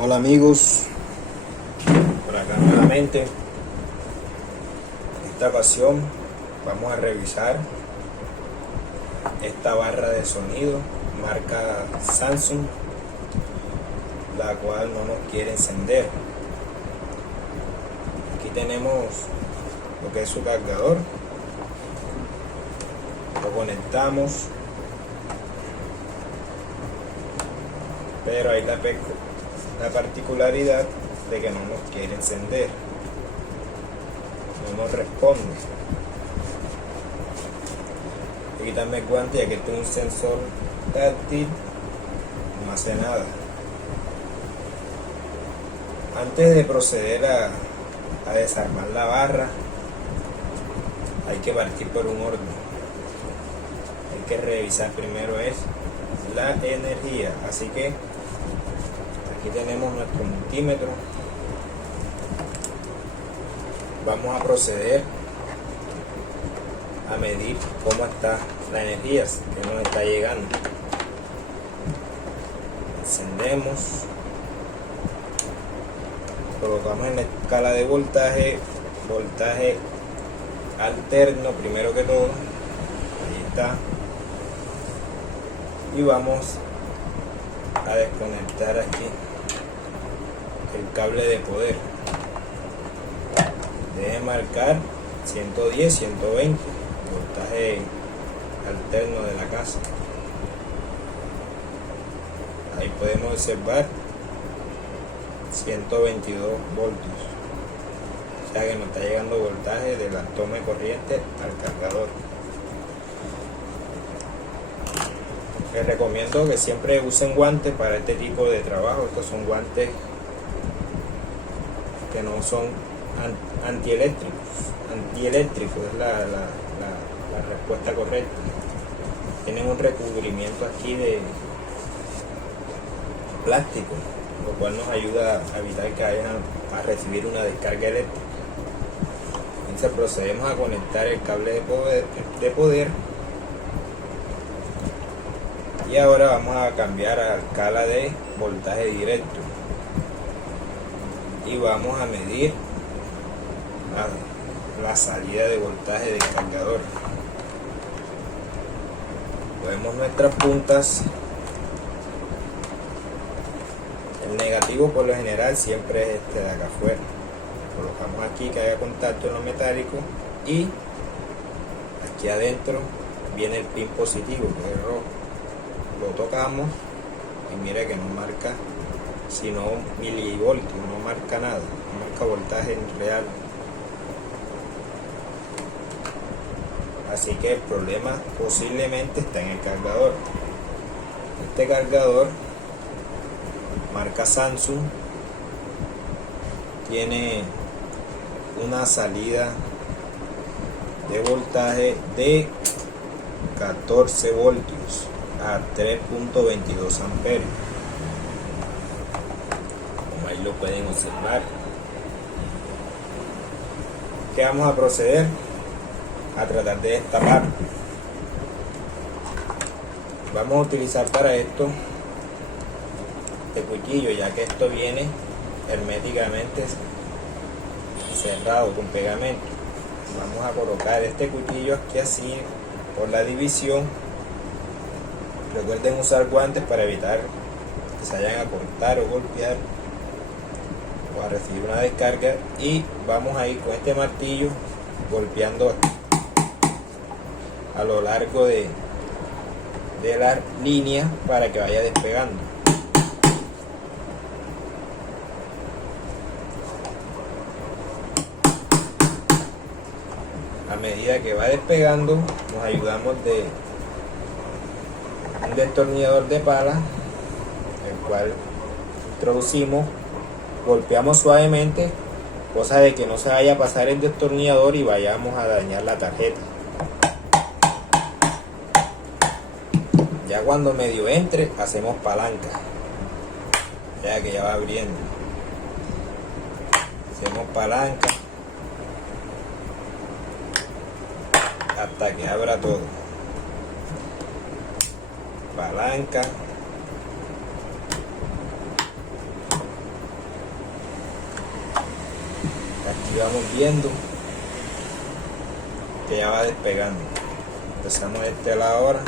Hola amigos, por acá nuevamente. En esta ocasión vamos a revisar esta barra de sonido marca Samsung, la cual no nos quiere encender. Aquí tenemos lo que es su cargador, lo conectamos, pero hay la particularidad de que no nos quiere encender, no nos responde. Aquí también el guante, ya que tiene un sensor táctil, no hace nada. Antes de proceder a desarmar la barra, hay que partir por un orden. Hay que revisar primero es la energía, así que aquí tenemos nuestro multímetro. Vamos a proceder a medir cómo está la energía que nos está llegando. Encendemos, colocamos en la escala de voltaje alterno primero que todo, ahí está, y vamos a desconectar aquí el cable de poder. Debe marcar 110, 120 voltaje alterno de la casa. Ahí podemos observar 122 voltios, o sea que nos está llegando voltaje de la toma de corriente al cargador. Les recomiendo que siempre usen guantes para este tipo de trabajo. Estos son guantes que no son antieléctricos es la respuesta correcta. Tienen un recubrimiento aquí de plástico, lo cual nos ayuda a evitar que vayan a recibir una descarga eléctrica. Entonces procedemos a conectar el cable de poder. Y ahora vamos a cambiar a escala de voltaje directo y vamos a medir la salida de voltaje del cargador. Vemos nuestras puntas. El negativo por lo general siempre es este de acá afuera. Colocamos aquí que haya contacto en lo metálico y aquí adentro viene el pin positivo, que es rojo. Lo tocamos y mira que no marca sino milivoltios, no marca nada, no marca voltaje en real. Así que el problema posiblemente está en el cargador. Este cargador marca Samsung tiene una salida de voltaje de 14 voltios a 3.22 amperios, como ahí lo pueden observar. ¿Qué vamos a proceder? A tratar de destapar. Vamos a utilizar para esto este cuchillo, ya que esto viene herméticamente cerrado con pegamento. Vamos a colocar este cuchillo aquí así por la división. Recuerden usar guantes para evitar que se vayan a cortar o golpear o a recibir una descarga, y vamos a ir con este martillo golpeando a lo largo de la línea para que vaya despegando. A medida que va despegando, nos ayudamos de un destornillador de pala, el cual introducimos, golpeamos suavemente, cosa de que no se vaya a pasar el destornillador y vayamos a dañar la tarjeta. Ya cuando medio entre, hacemos palanca, ya que ya va abriendo. Hacemos palanca hasta que abra todo. Palanca y vamos viendo que ya va despegando. Empezamos de este lado ahora.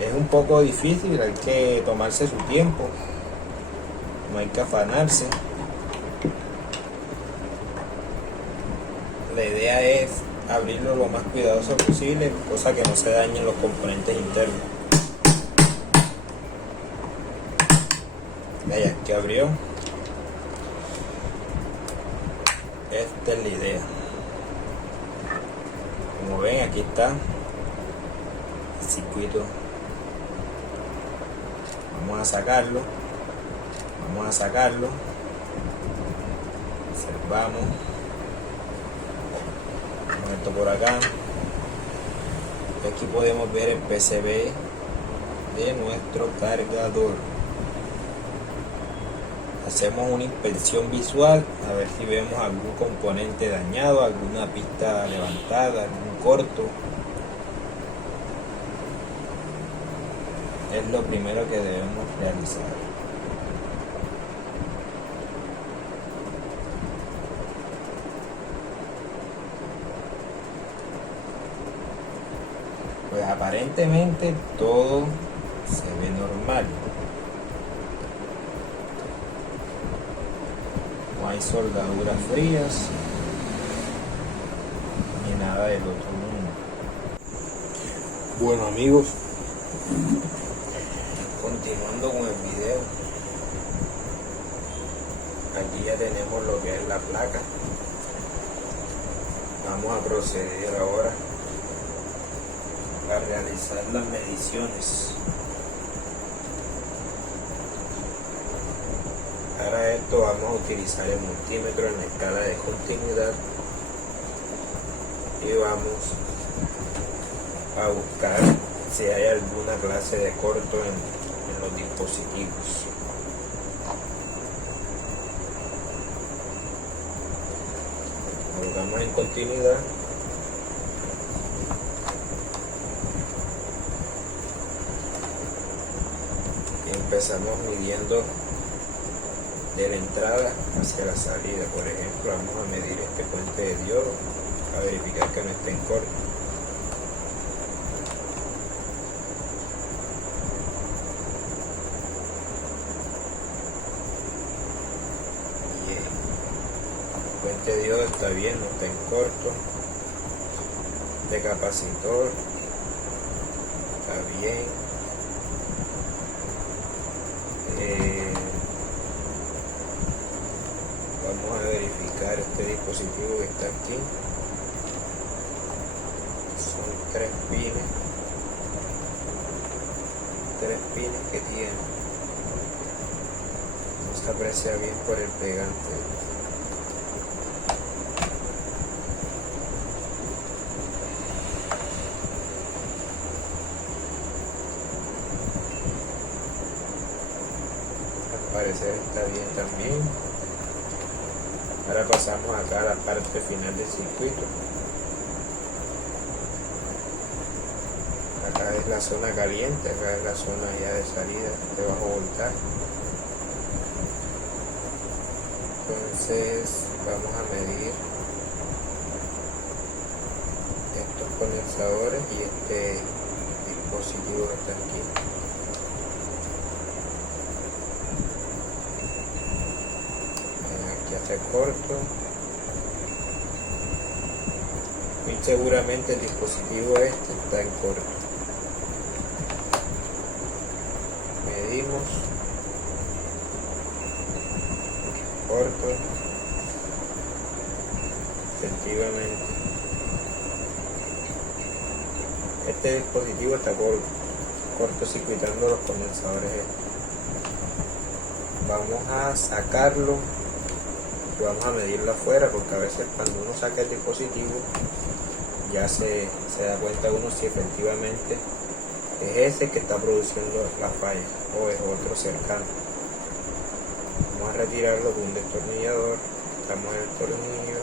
Es un poco difícil, hay que tomarse su tiempo, no hay que afanarse. La idea es abrirlo lo más cuidadoso posible, cosa que no se dañen los componentes internos. Vaya, que abrió. Esta es la idea. Como ven, aquí está el circuito. Vamos a sacarlo. Observamos. Esto por acá. Aquí podemos ver el PCB de nuestro cargador. Hacemos una inspección visual a ver si vemos algún componente dañado, alguna pista levantada, algún corto. Es lo primero que debemos realizar. Pues aparentemente todo se ve normal. No hay soldaduras frías ni nada del otro mundo. Bueno, amigos, continuando con el video, aquí ya tenemos lo que es la placa. Vamos a proceder ahora a realizar las mediciones. Para esto vamos a utilizar el multímetro en la escala de continuidad y vamos a buscar si hay alguna clase de corto en los dispositivos. Colocamos en continuidad. Empezamos midiendo de la entrada hacia la salida. Por ejemplo, vamos a medir este puente de diodo a verificar que no esté en corto. Bien, el puente de diodo está bien, no está en corto. De capacitor está bien. Vamos a verificar este dispositivo que está aquí. Son tres pines que tiene. No se aprecia bien por el pegante. Al parecer está bien también. Ahora pasamos acá a la parte final del circuito. Acá es la zona caliente, acá es la zona ya de salida de bajo voltaje. Entonces vamos a medir estos condensadores y este dispositivo que está aquí. Corto, y seguramente el dispositivo este está en corto. Medimos corto, efectivamente este dispositivo está cortocircuitando los condensadores. Vamos a sacarlo. Vamos a medirlo afuera, porque a veces cuando uno saca el dispositivo ya se da cuenta uno si efectivamente es ese que está produciendo la falla o es otro cercano. Vamos a retirarlo con un destornillador. Quitamos el tornillo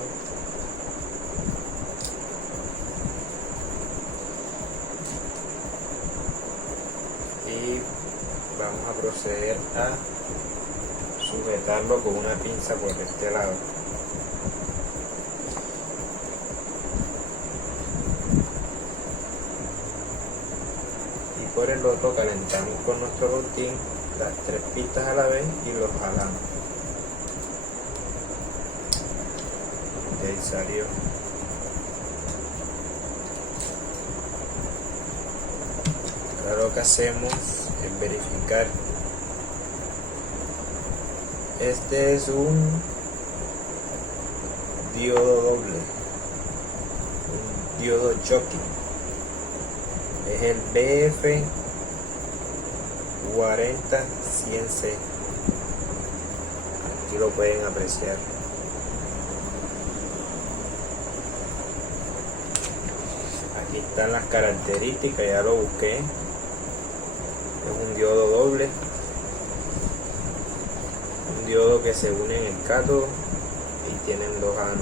proceder a sujetarlo con una pinza por este lado. Y por el otro calentamos con nuestro botín las 3 pistas a la vez y los jalamos. De ahí salió. Ahora lo que hacemos es verificar. Este es un diodo doble, un diodo jockey. Es el BF 40-100C. Aquí lo pueden apreciar. Aquí están las características, ya lo busqué. Es un diodo doble, un diodo que se une en el cátodo y tienen 2 ánodos.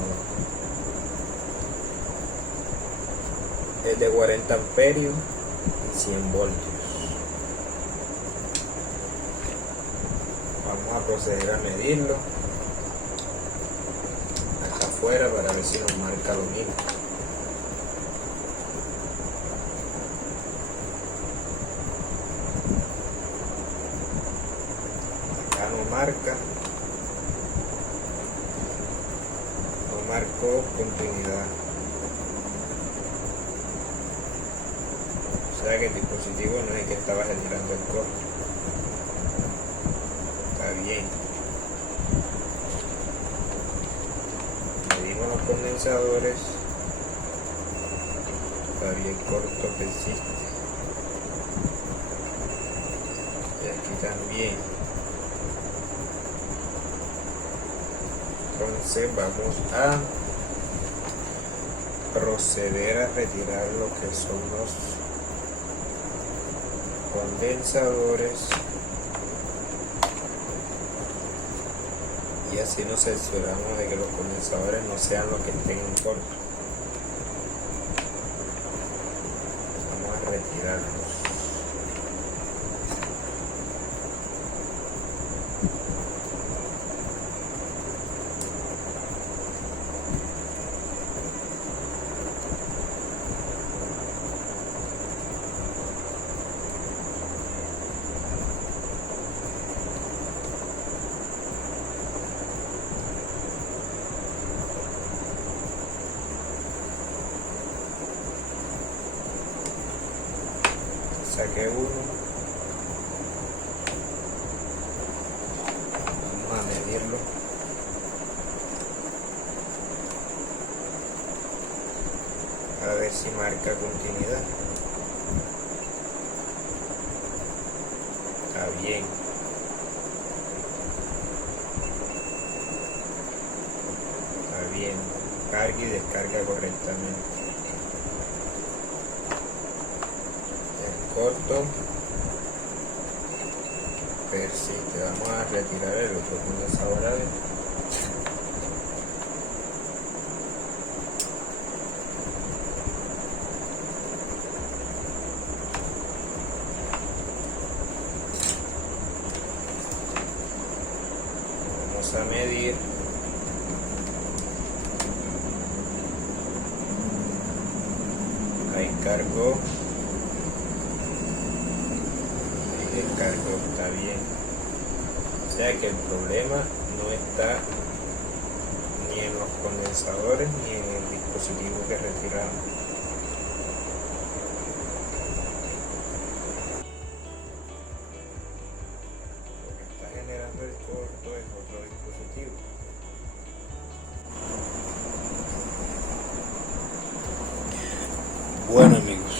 Es de 40 amperios y 100 voltios. Vamos a proceder a medirlo acá afuera para ver si nos marca lo mismo. Acá no marcó continuidad. O sea que el dispositivo no es el que estaba generando el corte. Está bien. Medimos los condensadores. Todavía el corto persiste. Y aquí también. Entonces vamos a proceder a retirar lo que son los condensadores y así nos cercioramos de que los condensadores no sean los que estén en corto. Vamos a retirarlos. Saqué uno. Vamos a medirlo. A ver si marca continuidad. Está bien. Está bien. Carga y descarga correctamente. Corto persiste. Vamos a retirar el otro condensador a ver. Vamos a medir. Ahí cargó. Cargo, está bien. O sea que el problema no está ni en los condensadores ni en el dispositivo que retiramos. Lo que está generando el corto es otro dispositivo. Bueno amigos,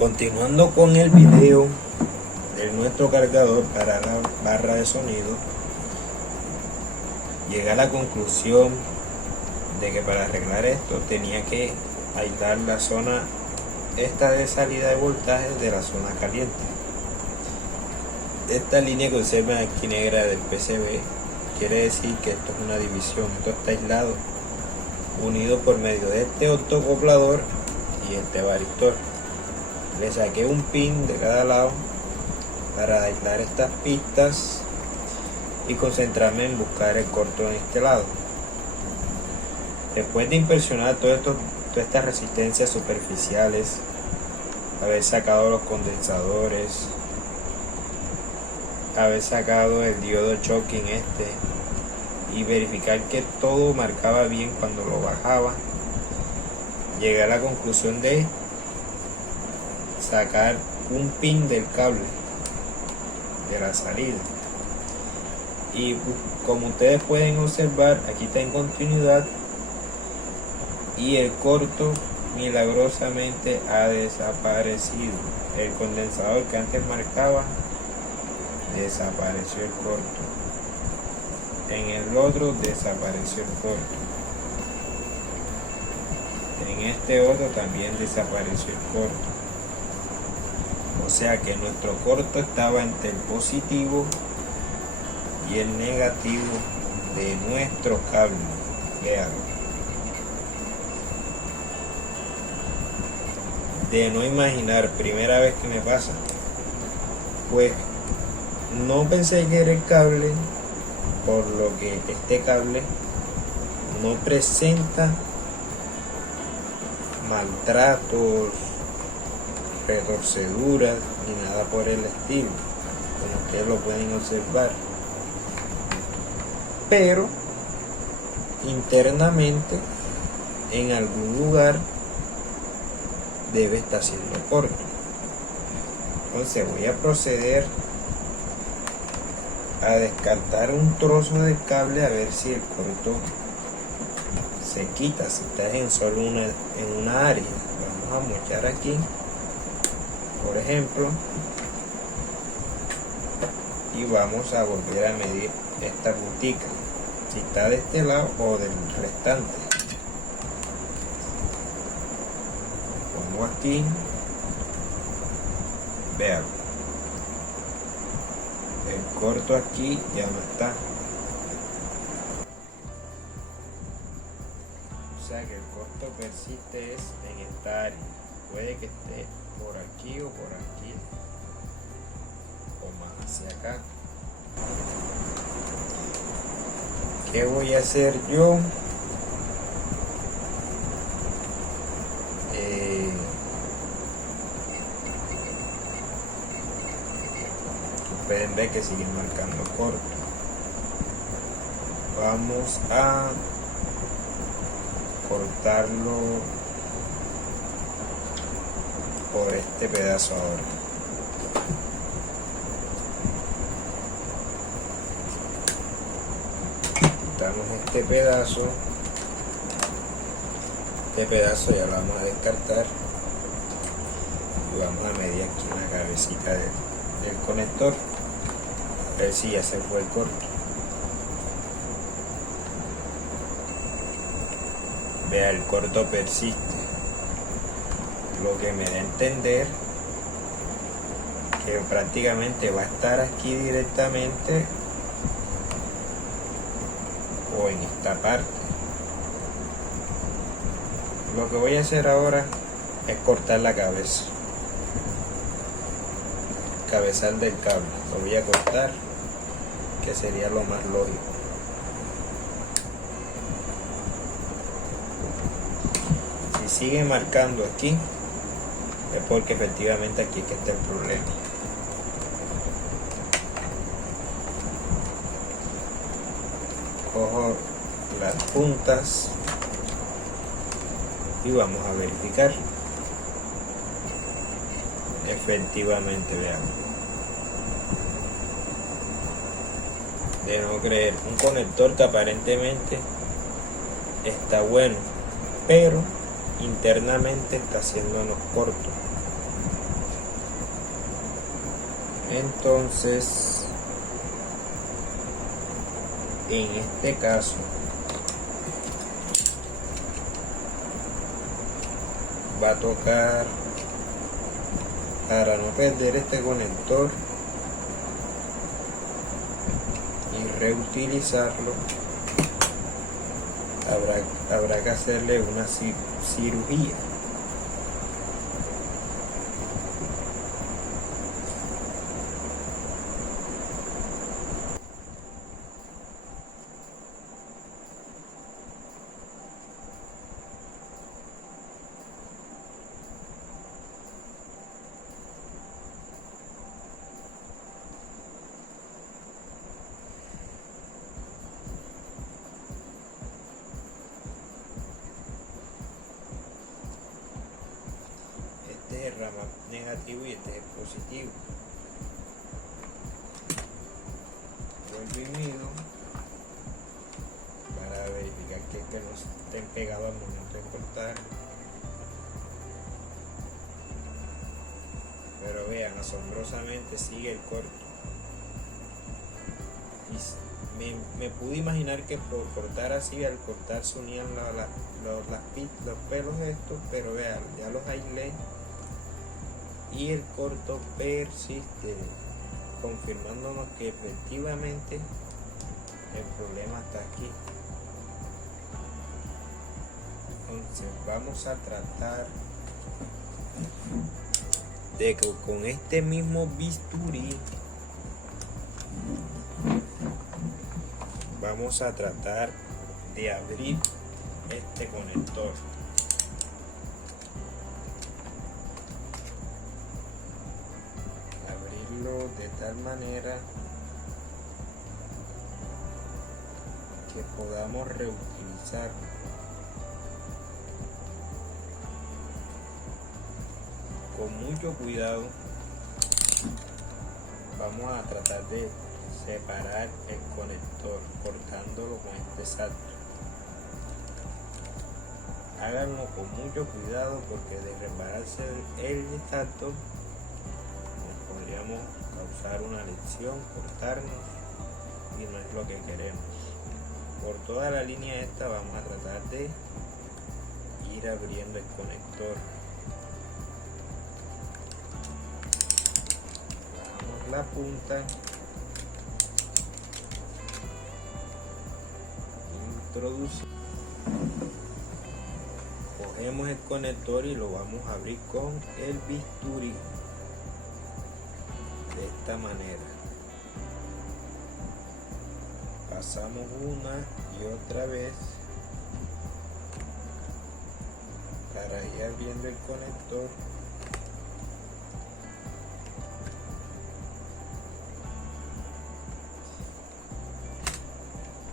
continuando con el video de nuestro cargador para la barra de sonido, llegué a la conclusión de que para arreglar esto tenía que aislar la zona esta de salida de voltaje de la zona caliente. Esta línea que observan aquí negra del PCB quiere decir que esto es una división, esto está aislado, unido por medio de este octocoplador y este varistor. Le saqué un pin de cada lado para aislar estas pistas y concentrarme en buscar el corto en este lado. Después de inspeccionar todas estas resistencias superficiales, haber sacado los condensadores, haber sacado el diodo shocking y verificar que todo marcaba bien cuando lo bajaba, llegué a la conclusión de sacar un pin del cable de la salida, y como ustedes pueden observar, aquí está en continuidad y el corto milagrosamente ha desaparecido. El condensador que antes marcaba desapareció el corto, en el otro desapareció el corto, en este otro también desapareció el corto. O sea que nuestro corto estaba entre el positivo y el negativo de nuestro cable. Vean, de no imaginar, primera vez que me pasa, pues no pensé que era el cable, por lo que este cable no presenta maltratos, retorceduras ni nada por el estilo, como ustedes lo pueden observar, pero internamente en algún lugar debe estar siendo corto. Entonces voy a proceder a descartar un trozo del cable a ver si el corto se quita, si está en solo en una área. Vamos a mochar aquí, por ejemplo, y vamos a volver a medir esta puntica, si está de este lado o del restante. Pongo aquí, vean, el corto aquí ya no está, o sea que el corto persiste en esta área. Puede que esté por aquí o por aquí o más hacia acá. ¿Qué voy a hacer yo? Pueden ver que siguen marcando corto. Vamos a cortarlo por este pedazo ahora. Quitamos este pedazo ya lo vamos a descartar y vamos a medir aquí en la cabecita del conector, a ver si ya se fue el corto. Vea, el corto persiste, lo que me da a entender que prácticamente va a estar aquí directamente o en esta parte. Lo que voy a hacer ahora es cortar la cabeza, cabezal del cable, lo voy a cortar, que sería lo más lógico. Si sigue marcando aquí es porque efectivamente aquí es que está el problema. Cojo las puntas y vamos a verificar. Efectivamente, veamos. De no creer, un conector que aparentemente está bueno, pero internamente está haciéndonos corto. Entonces, en este caso, va a tocar, para no perder este conector y reutilizarlo, habrá que hacerle una cirugía. y este es el positivo. Vuelvo y mido para verificar que no estén pegados al momento de cortar. Pero vean, asombrosamente sigue el corto. Y me pude imaginar que por cortar así, al cortar se unían los pelos estos, pero vean, ya los aislé y el corto persiste, confirmándonos que efectivamente el problema está aquí. Entonces vamos a tratar de que con este mismo bisturí vamos a tratar de abrir este conector. Abrirlo de tal manera que podamos reutilizarlo. Con mucho cuidado vamos a tratar de separar el conector cortándolo con este salto. Háganlo con mucho cuidado porque de repararse el salto nos podríamos causar una lesión, cortarnos, y no es lo que queremos. Por toda la línea esta vamos a tratar de ir abriendo el conector. Bajamos la punta, introducimos, cogemos el conector y lo vamos a abrir con el bisturí de esta manera. Pasamos una y otra vez para ir abriendo el conector.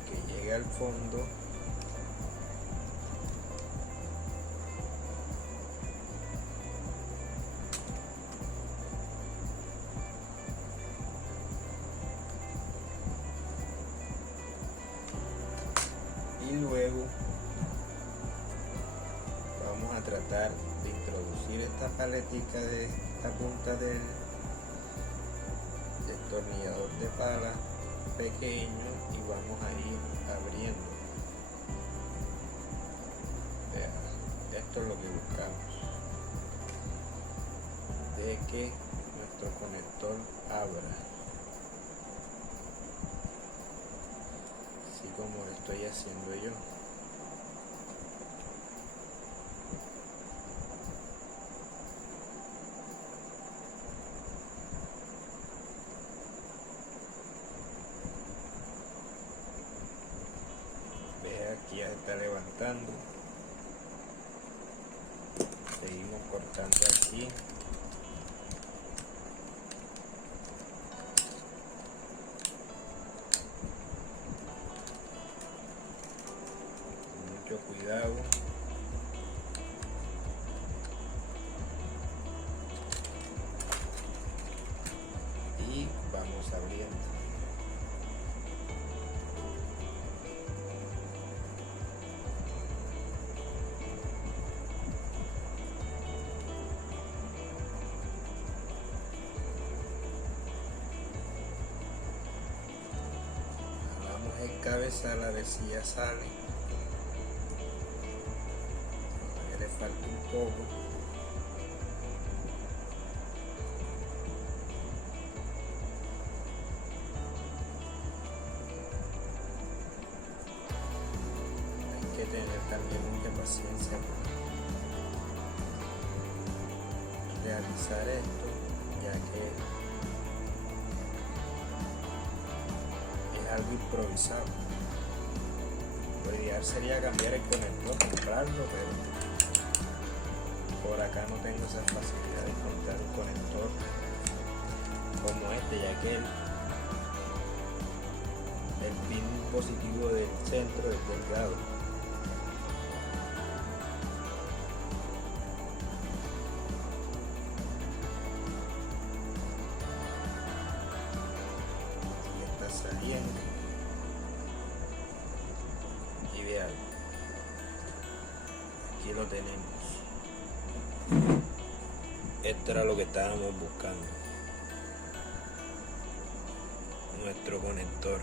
Que llegue al fondo. Y luego vamos a tratar de introducir esta paletica de esta punta del destornillador de pala pequeño y vamos a ir abriendo. Vean, esto es lo que buscamos, de que nuestro conector abra, así como lo estoy haciendo yo. Aquí ya se está levantando. Seguimos cortando aquí. Con mucho cuidado. Y vamos abriendo. El cabezal a ver si ya sale. A le falta un poco. Hay que tener también mucha paciencia para realizar esto, ya que algo improvisado. Lo ideal sería cambiar el conector, comprarlo, pero por acá no tengo esa facilidad de encontrar un conector como este, ya que el pin positivo del centro es delgado. aquí lo tenemos. Esto era lo que estábamos buscando, nuestro conector.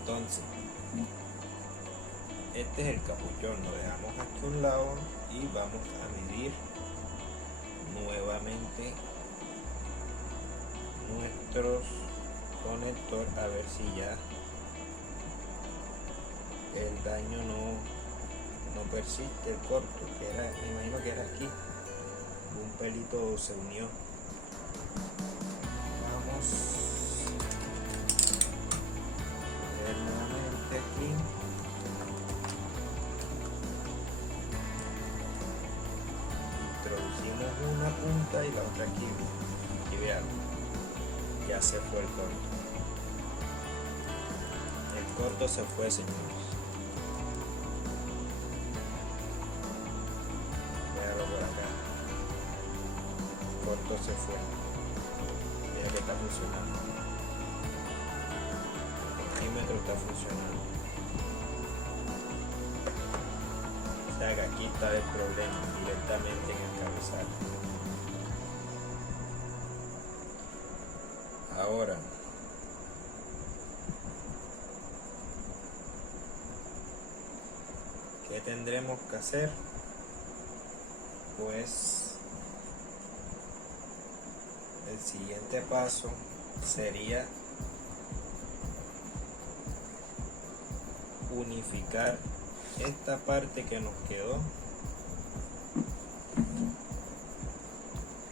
Entonces, este es el capuchón, lo dejamos aquí a un lado y vamos a medir nuevamente nuestros conector a ver si ya el daño no persiste, el corto, que era, me imagino que era aquí, un pelito se unió. Vamos a ver nuevamente aquí. Introducimos una punta y la otra aquí, y vean, ya se fue el corto. El corto se fue, señores. Véalo por acá. El corto se fue. Mira que está funcionando. El multímetro está funcionando. O sea que aquí está el problema, directamente en el cabezal. Ahora, ¿qué tendremos que hacer? Pues el siguiente paso sería unificar esta parte que nos quedó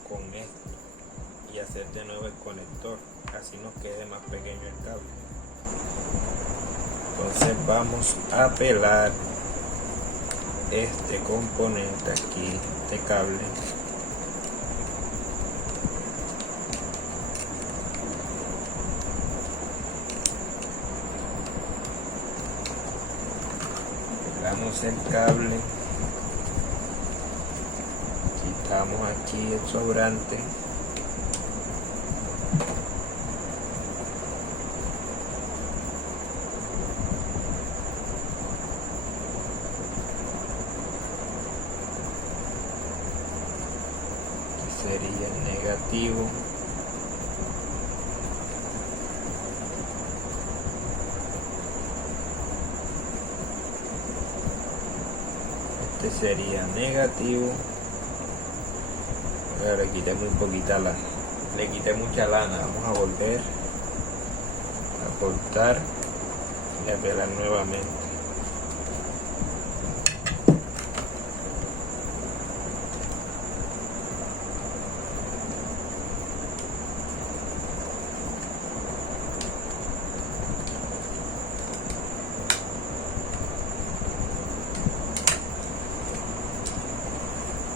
con esto y hacer de nuevo el conector, así nos quede más pequeño el cable. Entonces vamos a pelar este componente aquí, este cable, pelamos el cable, quitamos aquí el sobrante, sería el negativo, este sería negativo. Ahora le quité muy poquita lana, le quité mucha lana. Vamos a volver a cortar y a pelar nuevamente.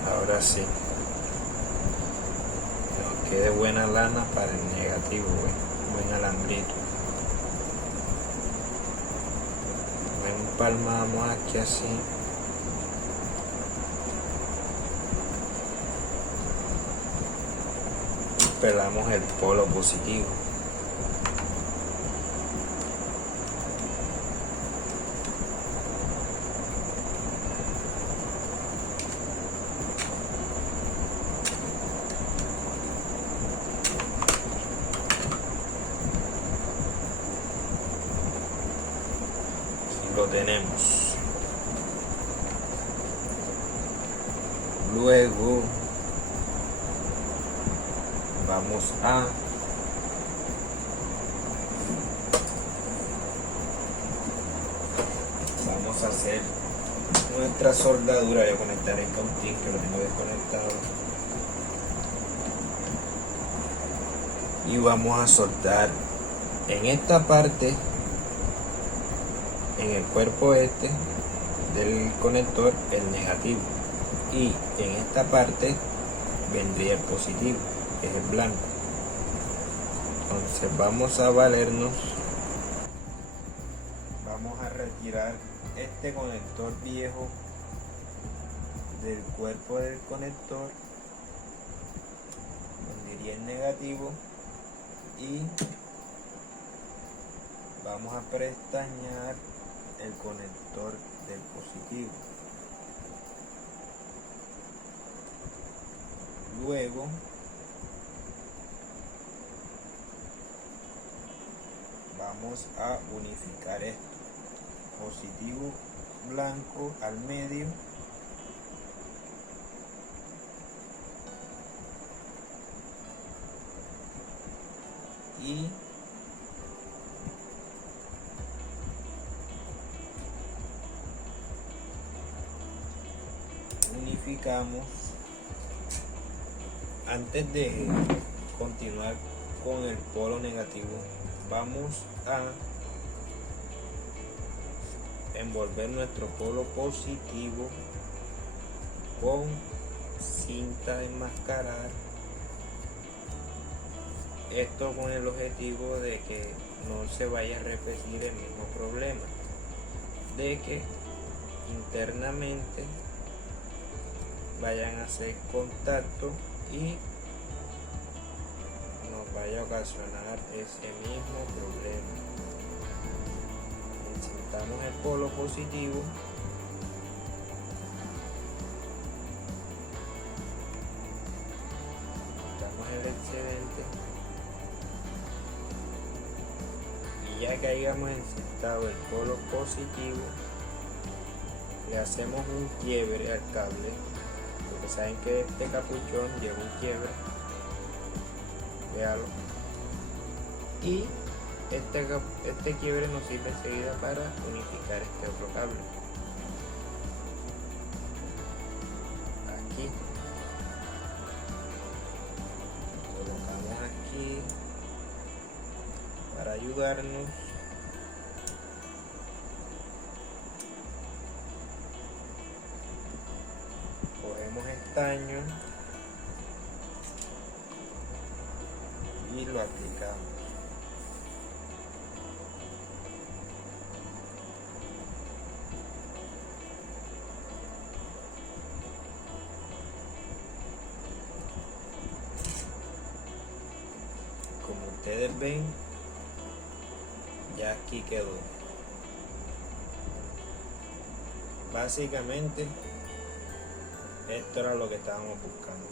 Ahora sí, que nos quede buena lana para el negativo, buen alambrito. Empalmamos aquí así. Pelamos el polo positivo. Lo tenemos. Luego vamos a hacer nuestra soldadura. Voy a conectar el cautín que lo tengo desconectado y vamos a soltar en esta parte, en el cuerpo este del conector, el negativo, y en esta parte vendría el positivo, que es el blanco. Entonces vamos a valernos, vamos a retirar este conector viejo del cuerpo del conector donde iría el negativo, y vamos a prestañar el conector del positivo. Luego vamos a unificar esto. Positivo blanco al medio y unificamos. Antes de continuar con el polo negativo, vamos a envolver nuestro polo positivo con cinta enmascarar. Esto con el objetivo de que no se vaya a repetir el mismo problema, de que internamente vayan a hacer contacto y nos vaya a ocasionar ese mismo problema. Insertamos el polo positivo quitamos el excedente y ya que hayamos insertado el polo positivo, le hacemos un quiebre al cable, porque saben que este capuchón lleva un quiebre, véalo, y este quiebre nos sirve enseguida para unificar este otro cable. Aquí colocamos aquí para ayudarnos. Cogemos estaño y lo aplicamos. Como ustedes ven, ya aquí quedó. Básicamente esto era lo que estábamos buscando.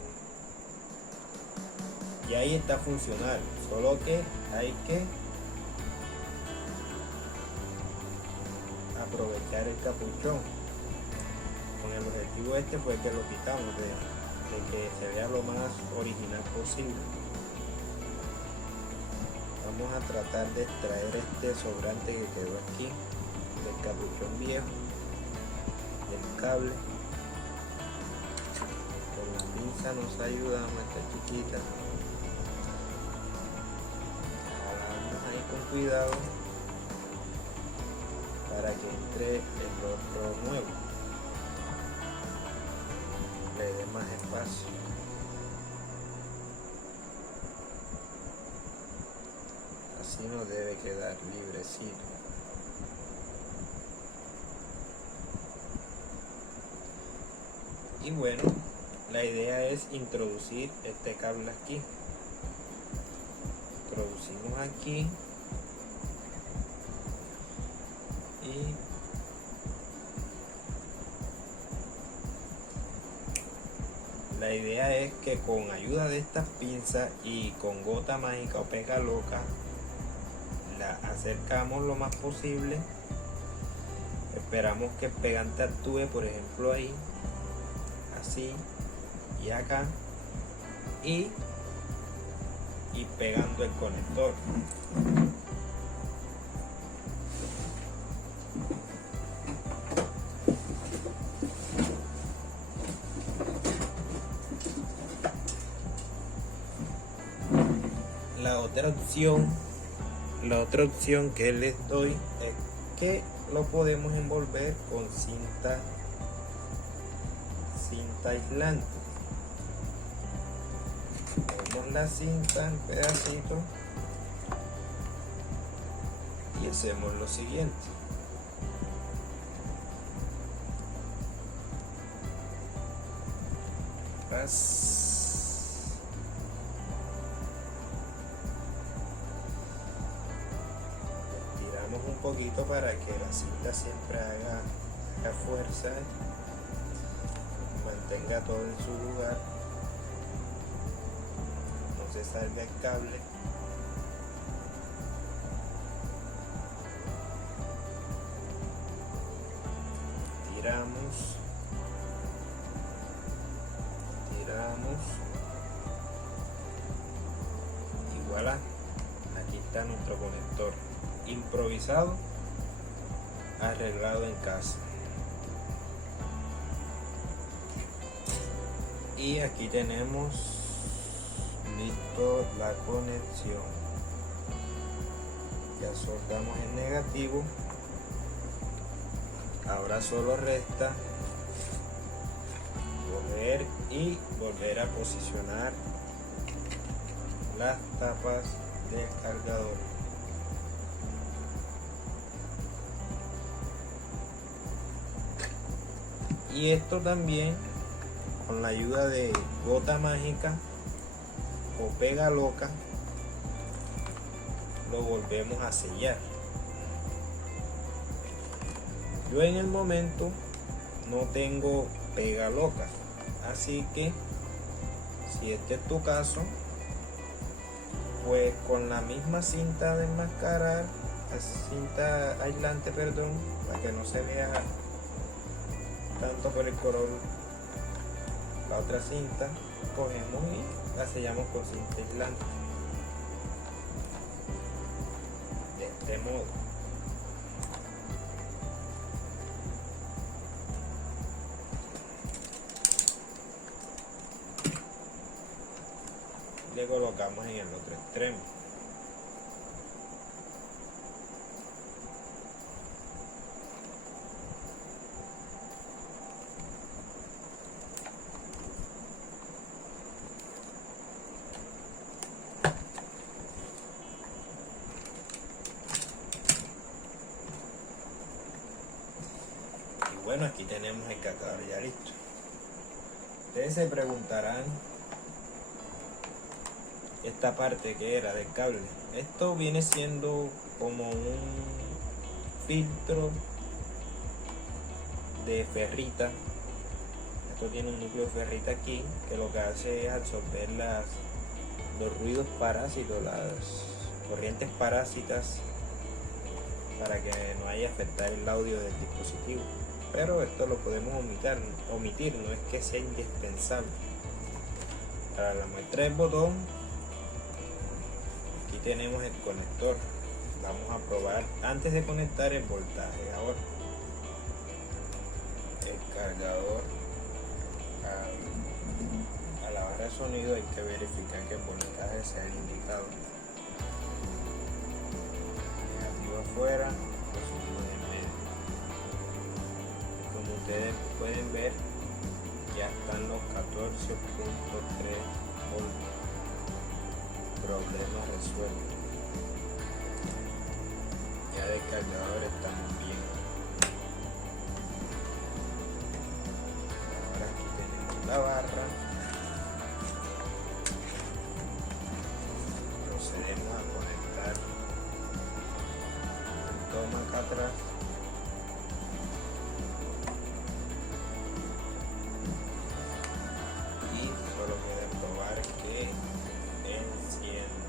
Y ahí está funcional, solo que hay que aprovechar el capuchón. Con el objetivo este fue que lo quitamos, de que se vea lo más original posible. Vamos a tratar de extraer este sobrante que quedó aquí del capuchón viejo, del cable. Con la pinza nos ayuda, nuestra chiquita. Jalamos ahí con cuidado para que entre el otro nuevo, le dé más espacio. Así nos debe quedar librecito. Y bueno, la idea es introducir este cable aquí. Introducimos aquí y la idea es que con ayuda de estas pinzas y con gota mágica o pega loca la acercamos lo más posible. Esperamos que el pegante actúe, por ejemplo ahí, así y acá, y pegando el conector. La otra opción que les doy es que lo podemos envolver con cinta aislante. Ponemos la cinta en pedacitos y hacemos lo siguiente. tiramos un poquito para que la cinta siempre haga fuerza, mantenga todo en su lugar, no se salga el cable. Tiramos y voilà, aquí está nuestro conector improvisado, arreglado en casa. Y aquí tenemos listo la conexión. Ya soldamos el negativo. Ahora solo resta coger y volver a posicionar las tapas del cargador. Y esto también, con la ayuda de gota mágica o pega loca, lo volvemos a sellar. Yo en el momento no tengo pega loca, así que si este es tu caso, pues con la misma cinta de enmascarar, cinta aislante, perdón, para que no se vea tanto por el color la otra cinta, cogemos y la sellamos con cinta aislante de este modo. Le colocamos en el otro extremo. Y bueno, aquí tenemos el cargador ya listo. Ustedes se preguntarán esta parte que era del cable. Esto viene siendo como un filtro de ferrita. Esto tiene un núcleo de ferrita aquí que lo que hace es absorber los ruidos parásitos, las corrientes parásitas, para que no haya afectar el audio del dispositivo. Pero esto lo podemos omitir, no es que sea indispensable. Para la muestra del botón, aquí tenemos el conector. Vamos a probar antes de conectar el voltaje. Ahora el cargador, a la barra de sonido hay que verificar que el voltaje sea el indicado. Negativo afuera, positivo en el medio. Como ustedes pueden ver, ya están los 14.3 voltios. Problema resuelto. Ya de cargador estamos bien. Ahora aquí tenemos la barra. Procedemos a conectar el toma acá atrás. Y solo queda probar que encienda.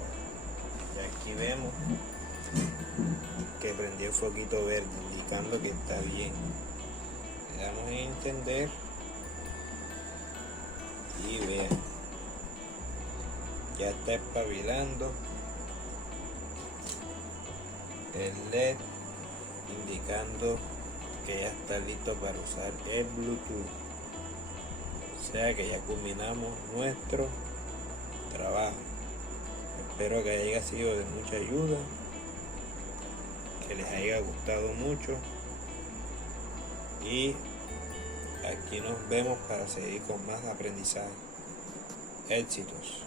Y aquí vemos que prendió el foquito verde, indicando que está bien. Le damos a entender y vean, ya está espabilando el LED, indicando que ya está listo para usar el Bluetooth. O sea que ya culminamos nuestro trabajo. Espero que haya sido de mucha ayuda, que les haya gustado mucho, y aquí nos vemos para seguir con más aprendizaje. Éxitos.